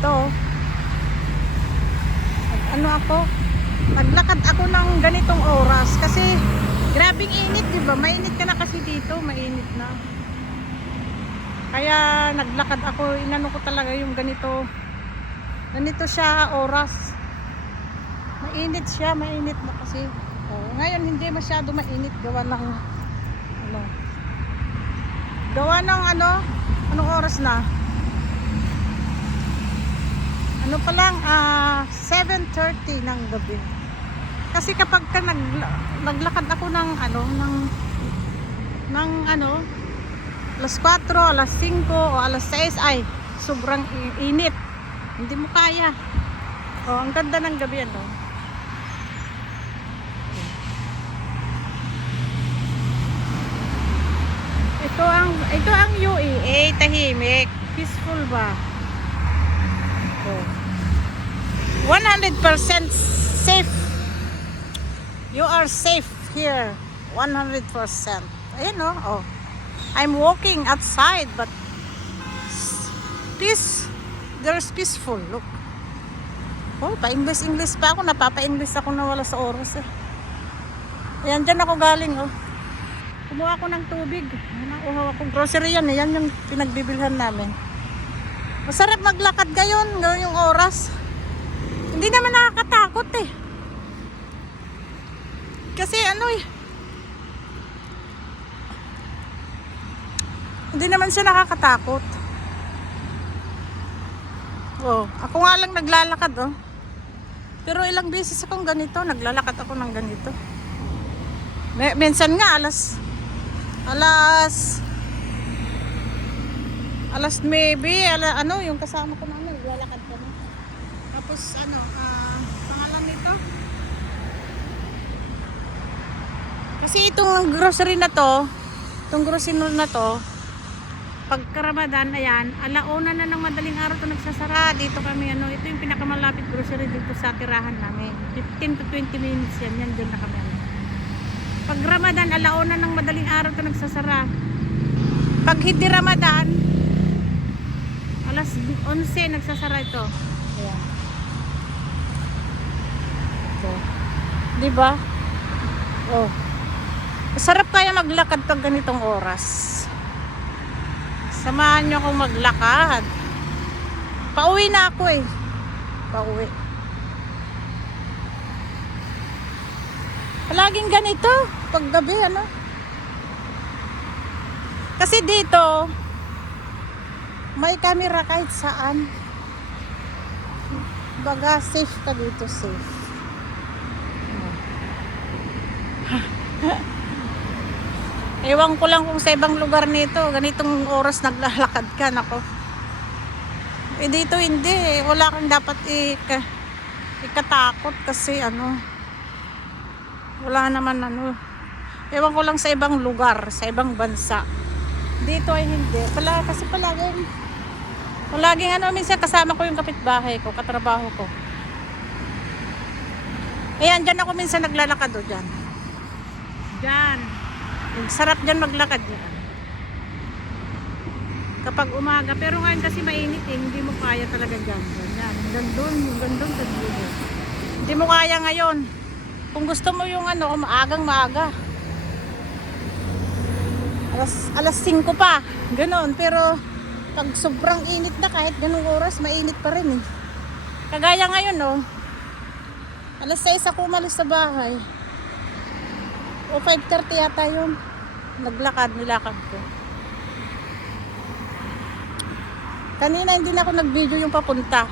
dito. Ano ako? Naglakad ako ng ganitong oras kasi grabing init, 'di ba? Mainit ka na kasi dito, mainit na. Kaya naglakad ako, inano ko talaga yung ganito. Ganito siya oras. Mainit siya, mainit na kasi. Oh, ngayon hindi masyado mainit gawa ng ano. Gawa ng ano? Anong oras na? Ano pa lang 7:30 ng gabi. Kasi kapag ka naglakad ako ng ano alas 4, alas 5 o alas 6 ay sobrang init. Hindi mo kaya. Oh, ang ganda ng gabi ano. Ito ang UAE, tahimik, peaceful ba? Oh. 100% safe. You are safe here. 100%. Ayun oh. I'm walking outside but there's peaceful. Look. Oh, pa-English pa ako. Napapa-English ako na wala sa oras eh. Ayan, dyan ako galing oh. Kumuha ako ng tubig. Uhaw ako. Grocery yan eh. Yan yung pinagbibilhan namin. Masarap maglakad gayon yung oras. Hindi naman nakakatakot eh. Kasi ano eh. Hindi naman siya nakakatakot. Oh, ako nga lang naglalakad oh. Pero ilang beses akong ganito, naglalakad ako ng ganito. Minsan nga alas maybe ano yung kasama ko namin naglalakad kami. Tapos ano pangalan nito? Kasi itong grocery na to, pagka Ramadan, ayan, alauna na ng madaling araw ito nagsasara. Dito kami, ito yung pinakamalapit grocery dito sa tirahan namin. 15 to 20 minutes yan din na kami. Pag Ramadan, alauna ng madaling araw ito nagsasara. Pag hindi Ramadan, alas 11 nagsasara ito. Ayan. Ito. Diba? Oh. Masarap kaya maglakad pag ganitong oras. Samahan nyo akong maglakad. Pauwi na ako eh. Pauwi. Palaging ganito. Pag gabi ano. Kasi dito may camera kahit saan. Baga safe ka dito, safe. Ewan ko lang kung sa ibang lugar nito, ganitong oras naglalakad ka, nako. Eh dito hindi, wala kang dapat ikatakot kasi ano, wala naman ano. Ewan ko lang sa ibang lugar, sa ibang bansa. Dito ay hindi. Kasi palaging ano, minsan kasama ko yung kapitbahay ko, katrabaho ko. Ayan, dyan ako minsan naglalakad o dyan. Dyan. Sarap dyan maglakad yan. Kapag umaga. Pero ngayon kasi mainit eh. Hindi mo kaya talaga dyan. Yan. Hanggang doon sa dulo. Hindi mo kaya ngayon. Kung gusto mo yung ano, maaga. Alas 5 pa. Ganon. Pero pag sobrang init na kahit ganung oras, mainit pa rin eh. Kagaya ngayon oh. Alas 6 ako umalis sa bahay. O 5:30 yata yun. Nilakad ko. Kanina hindi na ako nag-video yung papunta.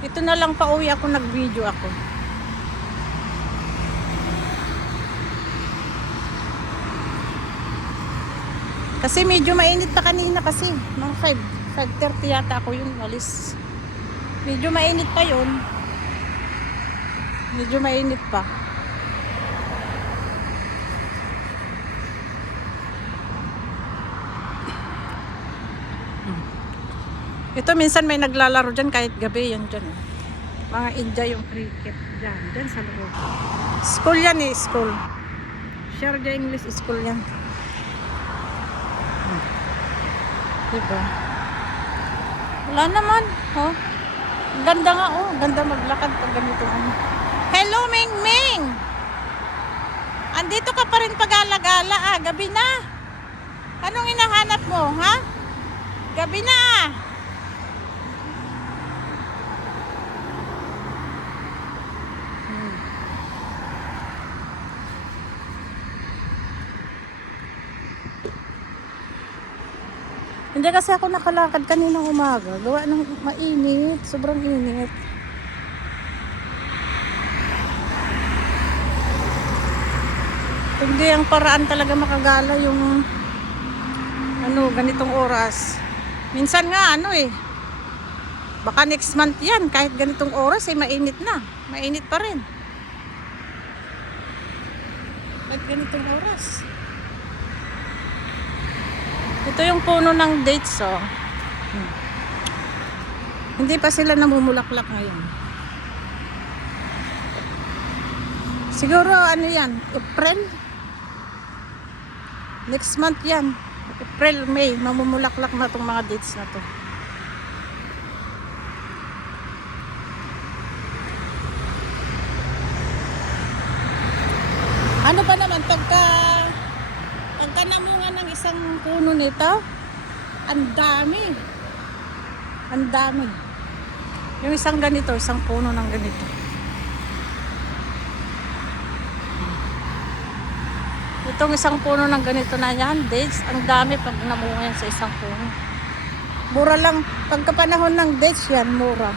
Ito na lang pauwi ako nag-video ako. Kasi medyo mainit pa kanina kasi. Mga 5:30 yata ako yun walis. Medyo mainit pa yun. Medyo mainit pa. Ito minsan may naglalaro dyan kahit gabi yan dyan. Mga India yung cricket dyan sa loob. School yan eh, school. Sharjah English School yan. Diba? Wala naman. Oh. Ganda nga, oh. Ganda maglakad pag ganito. Ano. Hello, Ming Ming! Andito ka pa rin pag-alagala, ah. Gabi na. Anong hinahanap mo, ha? Gabi na, ah. Hindi kasi ako nakalakad kaninang umaga. Gawa ng mainit. Sobrang init. Hindi ang paraan talaga makagala yung ganitong oras. Minsan nga baka next month yan. Kahit ganitong oras mainit na. Mainit pa rin. Kahit ganitong oras. Ito yung puno ng dates, oh. Hindi pa sila namumulaklak ngayon. Siguro yan, April. Next month yan. April, May, mamumulaklak na tong mga dates na to. Ano ba naman pagka namunga ng isang puno nito, ang dami. Ang dami. Yung isang ganito, isang puno ng ganito. Itong isang puno ng ganito na yan, dates, ang dami pag namunga yan sa isang puno. Mura lang, pagka panahon ng dates yan, mura.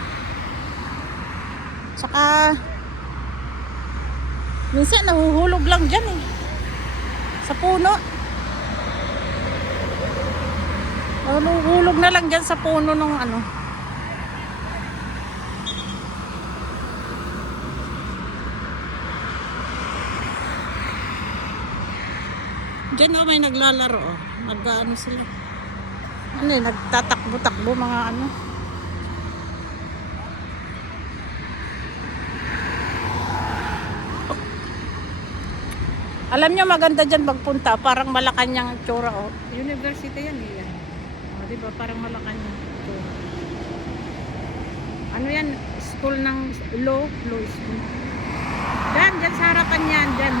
Tsaka, minsan nahuhulog lang dyan sa puno. Hulog na lang dyan sa puno ng Diyan may naglalaro sila. Nagtatakbo-takbo mga Alam nyo maganda dyan magpunta, parang Malacanang itsura, oh. University yan yan. Diba? Parang Malacanang itsura. Yan? School ng law school. Dyan sa harapan yan, dyan.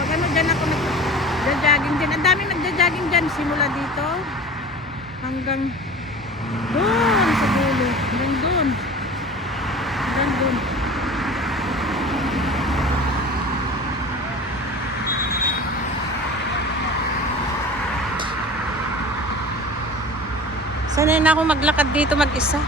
Pag dyan ako nagja-jogging dyan. Ang daming nagja-jogging dyan. Simula dito hanggang doon sa dulo. Hanggang doon. Hanggang doon. Sanay na ako maglakad dito mag-isa.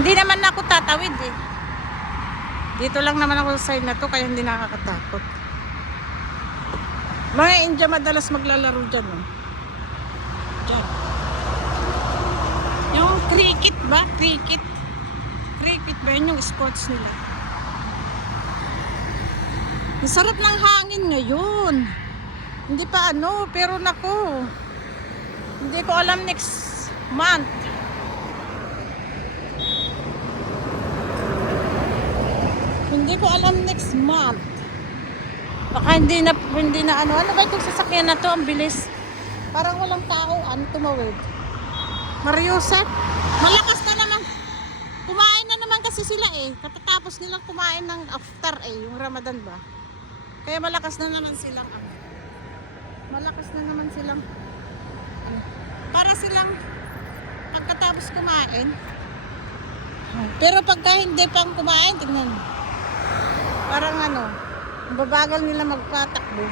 Hindi naman ako tatawid Dito lang naman ako sa side na to, kaya hindi nakakatakot. Mga India madalas maglalaro dyan, oh. Dyan. Yung cricket ba? Cricket ba yun yung sports nila? Ang sarap ng hangin ngayon. Hindi pa pero nako. Hindi ko alam next month. Hindi ko alam next month. Baka hindi na ano ba itong sasakyan na to, ang bilis. Parang walang tao, tumawid. Mariusep, malakas na naman. Kumain na naman kasi sila katatapos nilang kumain ng after yung Ramadan ba. Kaya malakas na naman silang para silang pagkatapos kumain. Pero pagka hindi pang kumain, tingnan. Parang babagal nila magpatakbo.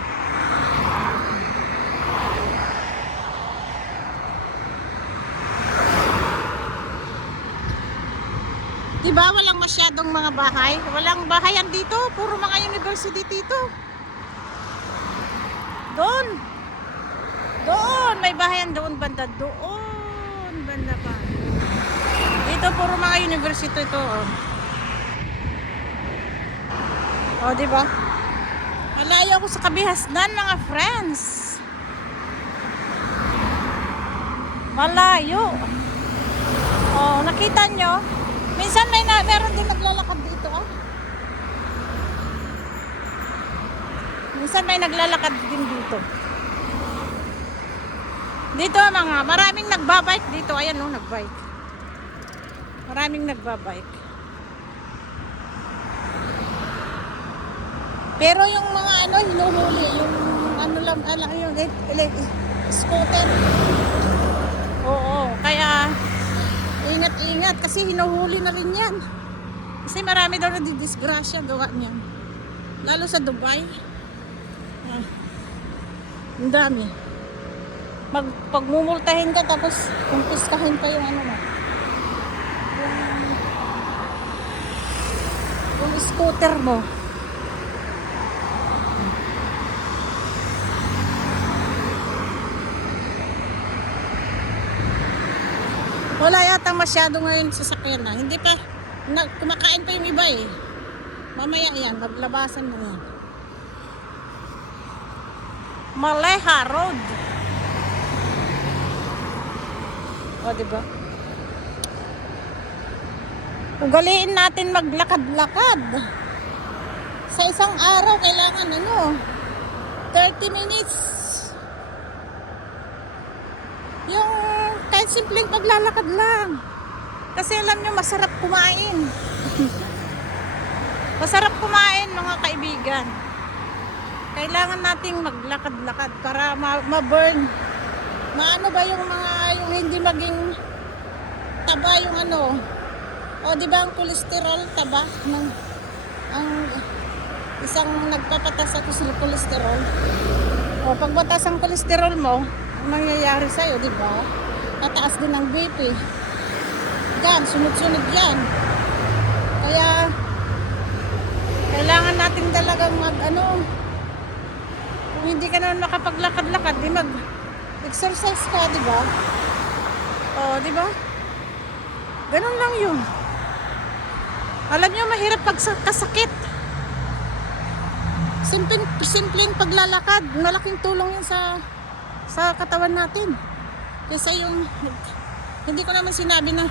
Diba walang masyadong mga bahay? Walang bahayan dito, puro mga university dito. Doon, may bahayan doon banda, banda pa. Dito puro mga university ito, diba? Malayo ako sa Kabihasnan, mga friends. Malayo. Nakita nyo? Minsan meron din naglalakad dito, Minsan may naglalakad din dito. Dito mga, maraming nagbabike dito. Ayan oh, nagbike. Maraming nagbabike. Pero yung mga ano, hinuhuli, yung ano lang, yung scooter. Oo, kaya ingat-ingat kasi hinuhuli na rin yan. Kasi marami daw na didisgrasya gawa niyan. Lalo sa Dubai. Ah, ang dami. Pagmumultahin ka tapos kumpiskahin pa yung ano mo. Yung scooter mo. Wala yata masyado ngayon sasakyan na. Hindi pa, kumakain pa yung iba eh. Mamaya yan, maglabasan na yan. Maleha Road. O, diba? Ugaliin natin maglakad-lakad. Sa isang araw, kailangan ano, 30 minutes. Yung kahit simpleng paglalakad lang. Kasi alam nyo, masarap kumain. Masarap kumain, mga kaibigan. Kailangan nating maglakad-lakad para ma-burn. Maano ba yung mga, yung hindi maging taba yung ano. O di ba ang kolesterol, taba? Ang isang nagpapatas ako sa kolesterol. O pag batas ang kolesterol mo, mangyayari sa'yo, di ba? Tataas din ang BP. Yan, sunod-sunod yan. Kaya, kailangan natin talagang ano, kung hindi ka naman makapaglakad-lakad, di mag-exercise ka, di ba? O, di ba? Ganun lang yun. Alam nyo, mahirap pagkasakit. Simpleng paglalakad, malaking tulong yun sa katawan natin. Kasi yung hindi ko naman sinabi na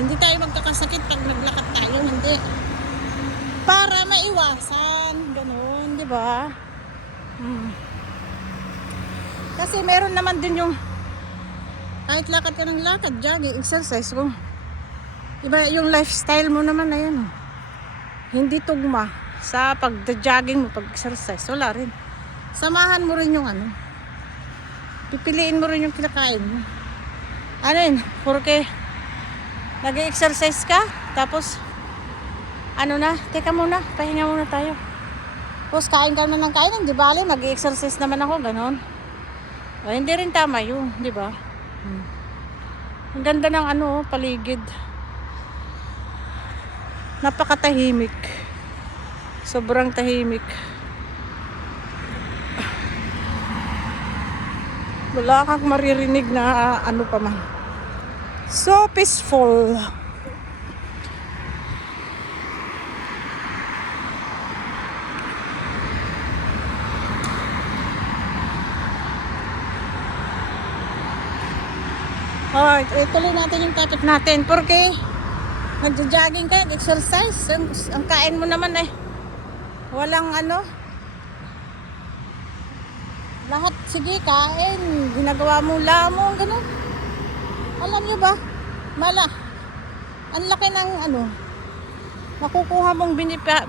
hindi tayo magkakasakit pag naglakad tayo, hindi. Para maiwasan, ganoon, di ba? Kasi meron naman din yung kahit lakad ka ng lakad, jogging, exercise, kung iba yung lifestyle mo naman, ayan, hindi tugma sa pag-jogging mo, pag-exercise, wala rin. Samahan mo rin yung ano, pipiliin mo rin yung kinakain mo. Ano yun? Porque nag-exercise ka, tapos ano na, teka muna, pahinga muna tayo. Tapos kain ka na ng kain, di ba? Mag-exercise naman ako, ganon. O, hindi rin tama yun, di ba? Ang ganda ng ano, paligid. Napakatahimik. Sobrang tahimik. Wala kang maririnig na ano pa man. So peaceful. Alright, ituloy natin yung topic natin. Porque nagja-jogging ka, exercise. Ang kain mo naman eh, walang ano, lahat sige kain, ginagawa mo lamong gano'n. Alam nyo ba, ang laki ng ano, makukuha mong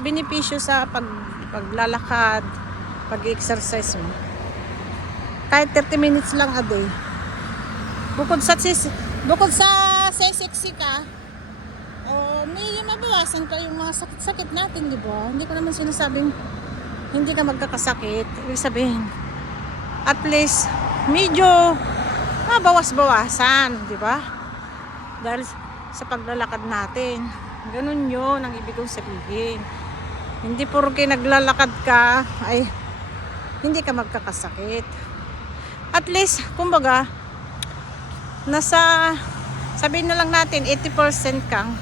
benepisyo sa paglalakad, pag-exercise mo. Kahit 30 minutes lang a day. Bukod sa sexy ka, may mabawasan pa yung mga sakit-sakit natin, di ba? Hindi ko naman sinasabing hindi ka magkakasakit. Ibig sabihin, at least medyo bawas-bawasan, di ba? Dahil sa paglalakad natin. Ganun yun ang ibig kong sabihin. Hindi porke naglalakad ka ay hindi ka magkakasakit. At least, kumbaga, sabihin na lang natin 80% kang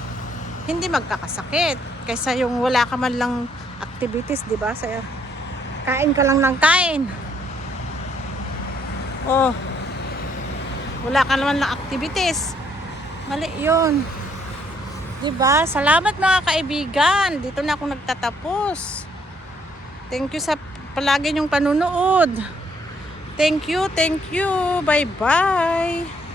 hindi magkakasakit kaysa yung wala ka man lang activities, di ba? Kain ka lang ng kain. Oh, wala ka naman ng activities. Mali yun. Diba? Salamat mga kaibigan. Dito na ako nagtatapos. Thank you sa palagi yung panunood. Thank you, thank you. Bye-bye.